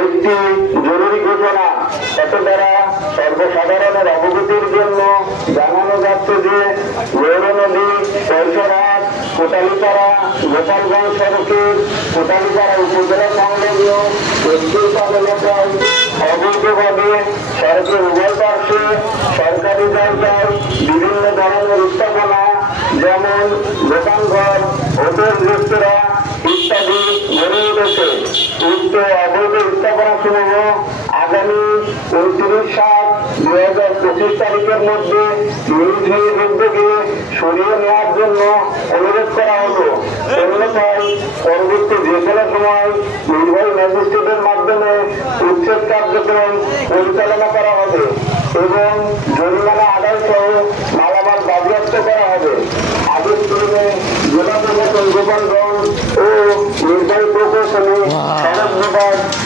একটি জরুরি ঘোষণা এত দ্বারা সর্বসাধারণের অবগতির জন্য জানানো যাচ্ছে যে গৌর নদী কৈশোরহাট কোটালীপাড়া গোপালগঞ্জ সড়কের কোটালীপাড়া উপজেলা সংলগ্ন দক্ষিণপাড় এলাকায় অবৈধভাবে সড়কের উভয় পার্শ্বে সরকারি জায়গায় বিভিন্ন ধরনের স্থাপনা যেমন দোকানঘর হোটেল রেস্তোরাঁ ইত্যাদি গড়ে উঠেছে। উক্ত অবৈধ স্থাপনা সমূহ আগামী 29/7/2025 তারিখের মধ্যে মিলিটারি উদ্যোগে সরিয়ে নেওয়ার জন্য অনুরোধ করা হলো। অন্যথায় পরবর্তী যে কোনো সময় নির্বাহী ম্যাজিস্ট্রেটের মাধ্যমে উচ্ছেদ কার্যক্রম পরিচালনা করা হবে এবং জরিমানা আদায় সহ মালামাল বাজেয়াপ্ত করা হবে। আগের তুলনায় জেলা প্রশাসন গোপালগঞ্জ ও নির্বাহী প্রকৌশলী